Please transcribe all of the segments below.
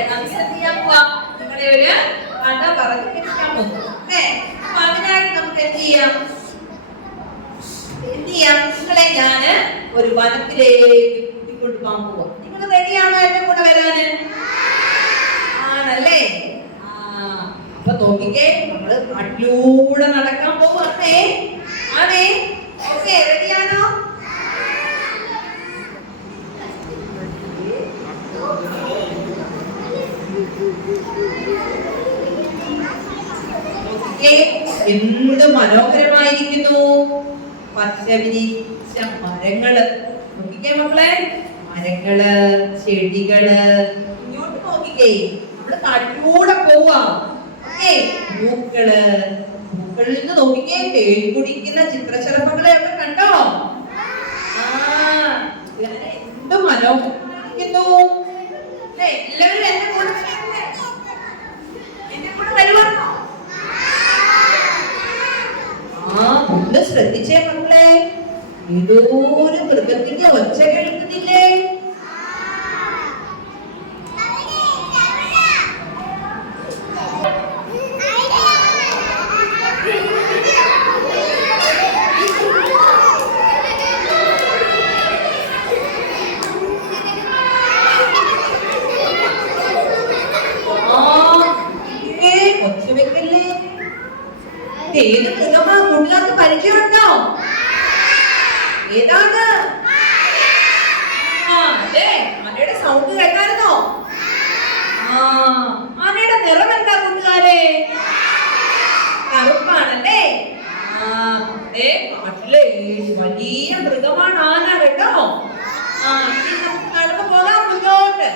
എന്ത് ചെയ്യാൻ പോവാ? നിങ്ങളെ ഒരു കഥ പറഞ്ഞ് കേൾക്കാൻ പോകും അല്ലേ? അപ്പൊ അതിനായിട്ട് നമുക്ക് എന്ത് ചെയ്യാം? നിങ്ങളെ ഞാന് ഒരു വനത്തിലേക്ക് കൂട്ടിക്കൊണ്ട് പോകാൻ പോവാ. നിങ്ങൾ റെഡിയാണോ എന്റെ കൂടെ വരാന്? ആണല്ലേ? അപ്പൊ നോക്കിക്കേ, നമ്മള് കാട്ടിലൂടെ നടക്കാൻ പോവാണേ. ആണേ? ഓക്കെ, റെഡിയാണോ? എന്ത് മനോഹരമായിരിക്കുന്നു! പച്ച വിരിച്ച മരങ്ങള്. നോക്കിക്കേ മക്കളെ, മരങ്ങള്, ചെടികള്. ഇങ്ങോട്ട് നോക്കിക്കേ, നമ്മള് കാട്ടിലൂടെ പോവാ. പൂക്കള്, പൂക്കളിൽ നിന്ന് നോക്കിക്കേ, തേൻ കുടിക്കുന്ന ചിത്രശലഭങ്ങളെ ഒക്കെ കണ്ടോ? എന്ത് മനോഹരമായിരിക്കുന്നു! എല്ലാവരും എന്റെ കൂടെ വരുവാണോ? ഒന്ന് ശ്രദ്ധിച്ചേ മക്കളെ, ഏതോ ഒരു മൃഗത്തിന്റെ ഒച്ച കേൾക്കുന്നില്ലേ? ഏത് മൃഗമാ കൂട്ടുകാർക്ക് പരിചയമുണ്ടോ? ഏതാണ്? അതെ, ആനയുടെ സൗണ്ട് കേട്ടായിരുന്നോ? ആനയുടെ നിറം എന്താ കൂട്ടുകാരെ? കറുപ്പാണല്ലേ? അതെ, കാട്ടിലെ വലിയ മൃഗമാണ് ആന കേട്ടോ. നമുക്ക് നടന്നു പോകാം മുന്നോട്ട്.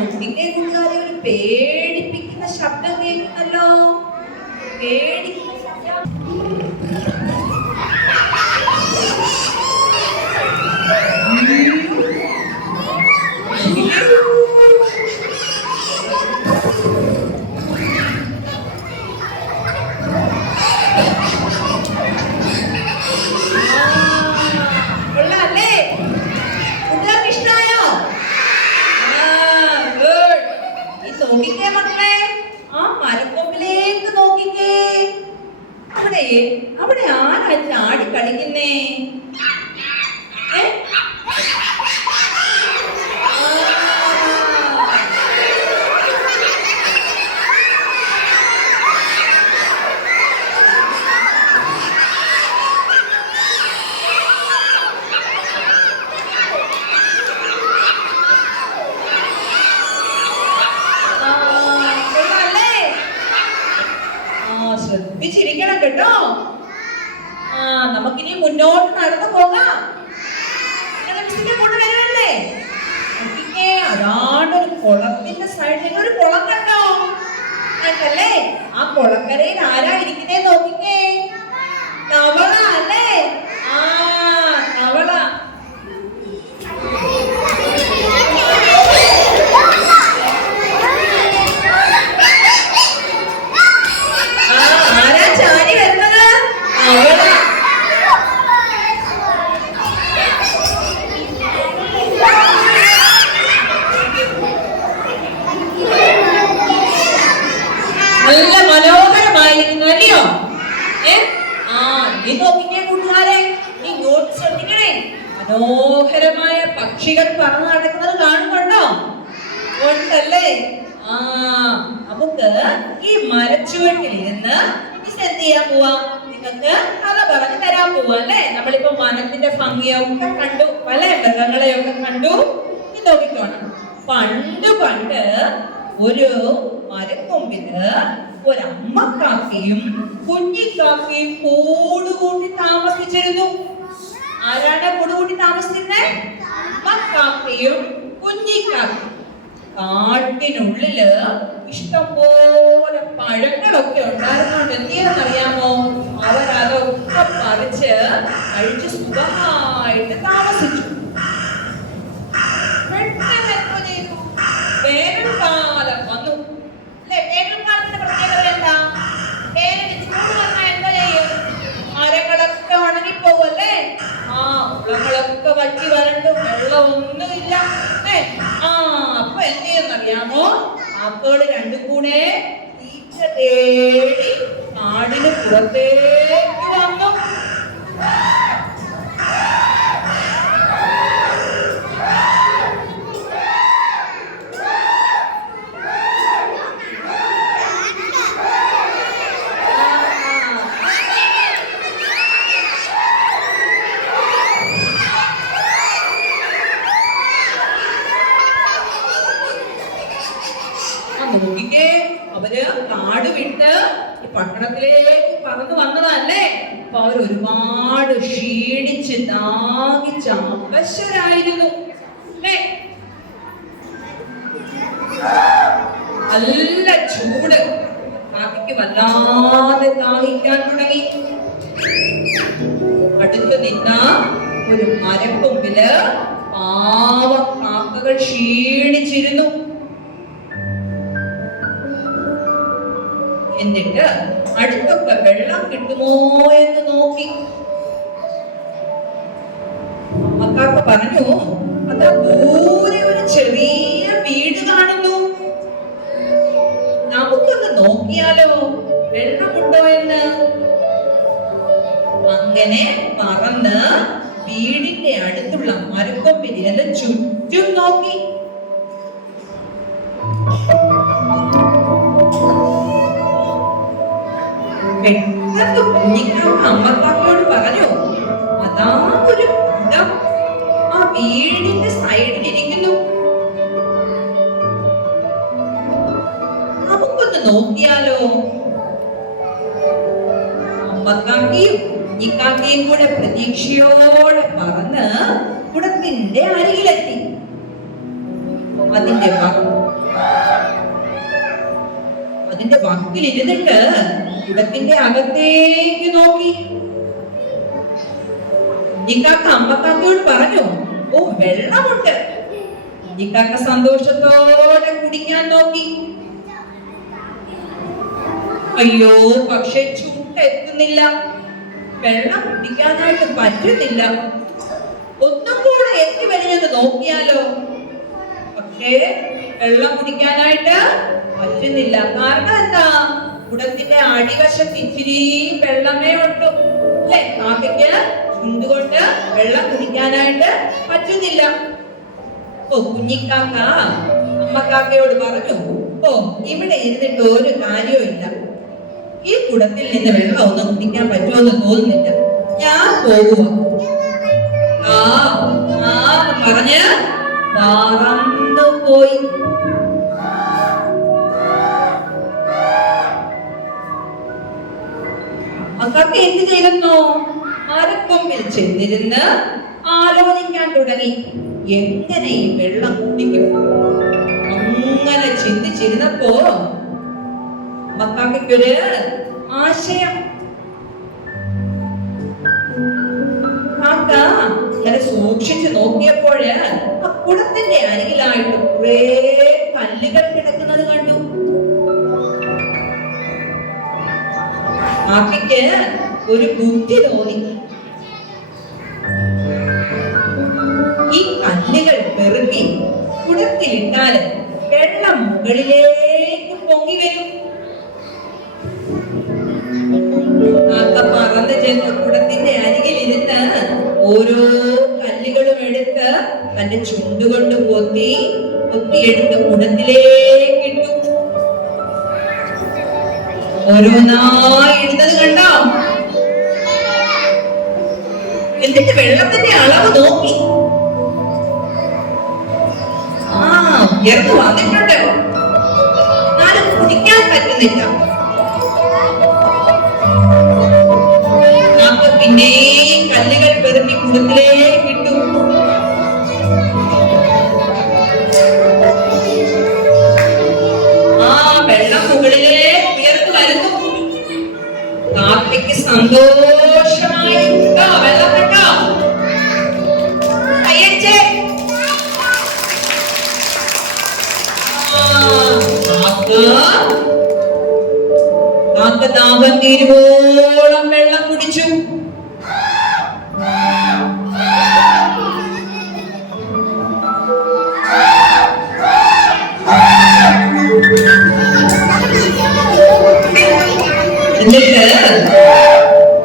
മുന്നിന്റെ കൂട്ടുകാരെ ഒരു പേടിപ്പിക്കുന്ന ശബ്ദം കേൾക്കുന്നല്ലോ. നോക്കിക്കേ മക്കളെ, ആ മരക്കൊമ്പിലേക്ക് നോക്കിക്കേ. അവിടെ ആരാ ചാടി കളിക്കുന്നേ? ശ്രദ്ധിച്ചിരിക്കണം കേട്ടോ. നമുക്കിനി മുന്നോട്ട് നടന്നു പോകാം. കൂടെ വരല്ലേ? അതാണ്ടൊരു കുളത്തിന്റെ സൈഡിൽ ഒരു കുളം കണ്ടോ? അല്ലേ? ആ കുളക്കരയിൽ ആരാ ഇരിക്കുന്നേ നോക്കിക്കേ. തവള അല്ലേ? തവള. നല്ല മനോഹരമായിരിക്കുന്നു അല്ലയോ? നീ നോക്കിക്കേ കൂട്ടുകാരെ, ഇങ്ങോട്ട് ശ്രദ്ധിക്കണേ. മനോഹരമായ പക്ഷികൾ പറന്ന് നടക്കുന്നത് കാണുന്നുണ്ടോ? ഉണ്ടല്ലേ? നമുക്ക് ഈ മരച്ചുവട്ടിൽ ഇരുന്ന് എന്ത് ചെയ്യാൻ പോവാ? നിങ്ങൾക്ക് കഥ പറഞ്ഞു തരാൻ പോവാ അല്ലേ? നമ്മളിപ്പോ വനത്തിന്റെ ഭംഗിയൊക്കെ കണ്ടു, പല മൃഗങ്ങളെയൊക്കെ കണ്ടു. നീ നോക്കിക്കോണം. പണ്ട് ഒരു മരക്കൊമ്പില് ഒരമ്മക്കാക്കയും കുഞ്ഞിക്കാക്കയും കൂടുകൂട്ടി താമസിച്ചിരുന്നു. ആരാണ് കൂടുകൂട്ടി താമസിച്ചിരുന്നേ? അമ്മക്കാക്കയും കുഞ്ഞിക്കാക്കയും. കാട്ടിനുള്ളില് ഇഷ്ടംപോലെ പഴങ്ങളൊക്കെ ഉണ്ടായിരുന്നോണ്ട് എന്ത് ചെയ്യാന്നറിയാമോ? അവരതൊക്കെ പറിച്ച് കഴിച്ച് സുഖമായിട്ട് താമസിച്ചു. വേനൽക്കാലം വന്നു അല്ലെ? വേനൽക്കാലത്തിന്റെ പ്രത്യേകത എന്താ? വേനൽ ചൂട് വന്നാൽ എന്താ ചെയ്യും? മരങ്ങളൊക്കെ ഉണങ്ങിപ്പോവല്ലേ? കുളങ്ങളൊക്കെ വറ്റി വരണ്ട്, വെള്ളമൊന്നുമില്ല. അപ്പൊ എന്ത് ചെയ്യുന്നറിയാമോ? കാക്കകൾ രണ്ടും കൂടെ തീറ്റ തേടി കാടിന് പുറത്തേക്ക് വന്നു. നോക്കിക്കേ, അവര് കാട് വിട്ട് ഈ പട്ടണത്തിലേക്ക് പറന്നു വന്നതല്ലേ. അപ്പൊ അവർ ഒരുപാട് ക്ഷീണിച്ച് ദാഹിച്ച് അവശരായിരുന്നു അല്ലേ. നല്ല ചൂട്, കാക്കയ്ക്ക് വല്ലാതെ ദാഹിക്കാൻ തുടങ്ങി. അടുത്ത് നിന്ന ഒരു മരക്കൊമ്പില് പാവ കാക്കകൾ ക്ഷീണിച്ചിരുന്നു. എന്നിട്ട് അടുത്തൊക്കെ വെള്ളം കിട്ടുമോ എന്ന് നോക്കി. അമ്മക്കാക്ക പറഞ്ഞു, അതാ ദൂരെ ഒരു ചെറിയ വീട് കാണുന്നു, നമുക്കൊന്ന് നോക്കിയാലോ വെള്ളമുണ്ടോ എന്ന്. അങ്ങനെ പറന്ന് വീടിന്റെ അടുത്തുള്ള മരക്കൊമ്പിനെല്ലാം ചുറ്റും നോക്കി. പെട്ടെന്ന് കുഞ്ഞിക്കാക്ക അമ്മക്കാക്കയോട് പറഞ്ഞു, അതാ ഒരു കുടം ആ വീടിന്റെ സൈഡിൽ ഇരിക്കുന്നു, നമുക്കൊന്ന് നോക്കിയാലോ. അമ്മക്കാക്കയും കുഞ്ഞിക്കാക്കയും കൂടെ പ്രതീക്ഷയോടെ പറന്ന് കുടത്തിന്റെ അരികിലെത്തി. അതിന്റെ വക്കിലിരുന്നിട്ട് കുടത്തിന്റെ അകത്തേക്ക് നോക്കി. കുഞ്ഞിക്കാക്ക അമ്മക്കാക്കയോട് പറഞ്ഞു, ഓ വെള്ളമുണ്ട്. കുഞ്ഞിക്കാക്ക സന്തോഷത്തോടെ കുടിക്കാൻ നോക്കി. അയ്യോ, പക്ഷെ ചൂടെത്തുന്നില്ല, വെള്ളം കുടിക്കാനായിട്ട് പറ്റുന്നില്ല. ഒന്നും കൂടെ എത്തി വലിഞ്ഞെന്ന് നോക്കിയാലോ. പക്ഷേ വെള്ളം കുടിക്കാനായിട്ട് പറ്റുന്നില്ല. കാരണം എന്താ? കുടത്തിന്റെ അടിവശത്ത് ഇച്ചിരി വെള്ളമേ ഉള്ളൂ അല്ലെ. കാക്കയ്ക്ക് ചുണ്ടുകൊണ്ട് വെള്ളം കുടിക്കാനായിട്ട് പറ്റുന്നില്ല. ഓ കുഞ്ഞിക്കാക്ക അമ്മക്കാക്കയോട് പറഞ്ഞു, ഓ ഇവിടെ ഇരുന്നിട്ട് ഒരു കാര്യവും ഇല്ല, ഈ കുടത്തിൽ നിന്ന് വെള്ളം ഒന്നും കുടിക്കാൻ പറ്റുമെന്ന് തോന്നുന്നില്ല, ഞാൻ പോകുക. പറഞ്ഞ് പറന്നു പോയി. അമ്മക്കാക്ക എന്ത് ചെയ്യുന്നു? മരക്കൊമ്പിൽ ചെന്നിരുന്ന് ആലോചിക്കാൻ തുടങ്ങി, എങ്ങനെ ഈ വെള്ളം കുടിക്കും. അങ്ങനെ ചിന്തിച്ചിരുന്നപ്പോ അമ്മക്കാക്കൊരു ആശയം. കാക്ക ഇങ്ങനെ സൂക്ഷിച്ചു നോക്കിയപ്പോഴ് ആ കുടത്തിന്റെ അരികിലായിട്ട് കുറെ കല്ലുകൾ കിടക്കുന്നത് കണ്ടു. കാക്കയ്ക്ക് ഒരു ബുദ്ധി തോന്നി. ഈ കല്ലുകൾ പെറുക്കി കുടത്തിലിട്ടാല് വെള്ളം മുകളിലേക്ക് പൊങ്ങി വരും. കാക്ക പറന്ന് ചെന്ന് കുടത്തിന്റെ അരികിൽ ഇരുന്ന് ഓരോ കല്ലുകളും എടുത്ത് തന്റെ ചുണ്ടുകൊണ്ട് പൊത്തിയെടുത്ത് കുടത്തിലേക്ക് ഇട്ടു. ഓരോന്നായി ഇടുന്നത് കണ്ടോ? എന്നിട്ട് വെള്ളത്തിന്റെ അളവ് നോക്കി. ഉയർന്നു വന്നിട്ടുണ്ട്, എന്നാലും കുടിക്കാൻ പറ്റുന്നില്ല. പിന്നെയും കല്ലുകൾ പെറുക്കി കുടത്തിലേക്ക് ഇട്ടു. വെള്ളം മുകളിലേക്ക് ഉയർന്നു വരുന്നു. കാക്കയ്ക്ക് സന്തോഷമായി. വെള്ളം കണ്ടോ? കയ്യടിച്ചേ. കാക്ക ദാഹം തീരുവോളം വെള്ളം കുടിച്ചു.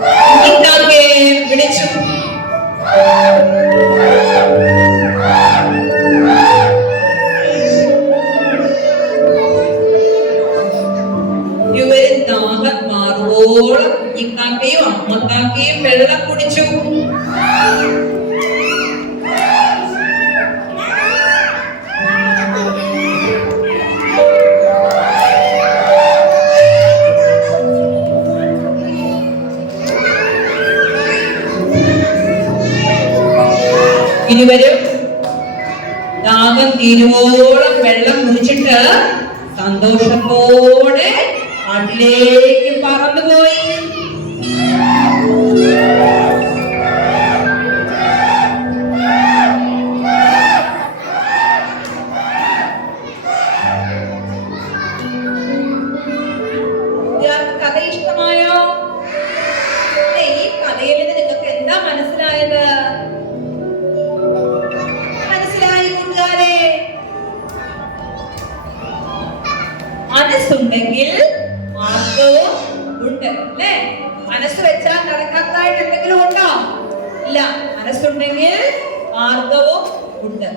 കുഞ്ഞിക്കാക്കയെ വിളിച്ചു. ഇവര് ദാഹം മാറുവോളം കുഞ്ഞിക്കാക്കയും അമ്മക്കാക്കയും വെള്ളം കുടിച്ചു. ഇരുവരും ദാഹം തീരുവോളം വെള്ളം കുടിച്ചിട്ട് സന്തോഷത്തോടെ കാട്ടിലേക്ക് പറന്നുപോയി. കഥ ഇഷ്ടമായോ? ഈ കഥയിൽ നിന്ന് നിങ്ങൾക്ക് എന്താ മനസ്സിലായത്? മനസ്സുണ്ടെങ്കിൽ മാർഗവും ഉണ്ട് അല്ലേ? മനസ്സ് വെച്ചാൽ നടക്കാത്തതായിട്ട് എന്തെങ്കിലും ഉണ്ടോ? ഇല്ല. മനസ്സുണ്ടെങ്കിൽ മാർഗവും ഉണ്ട്.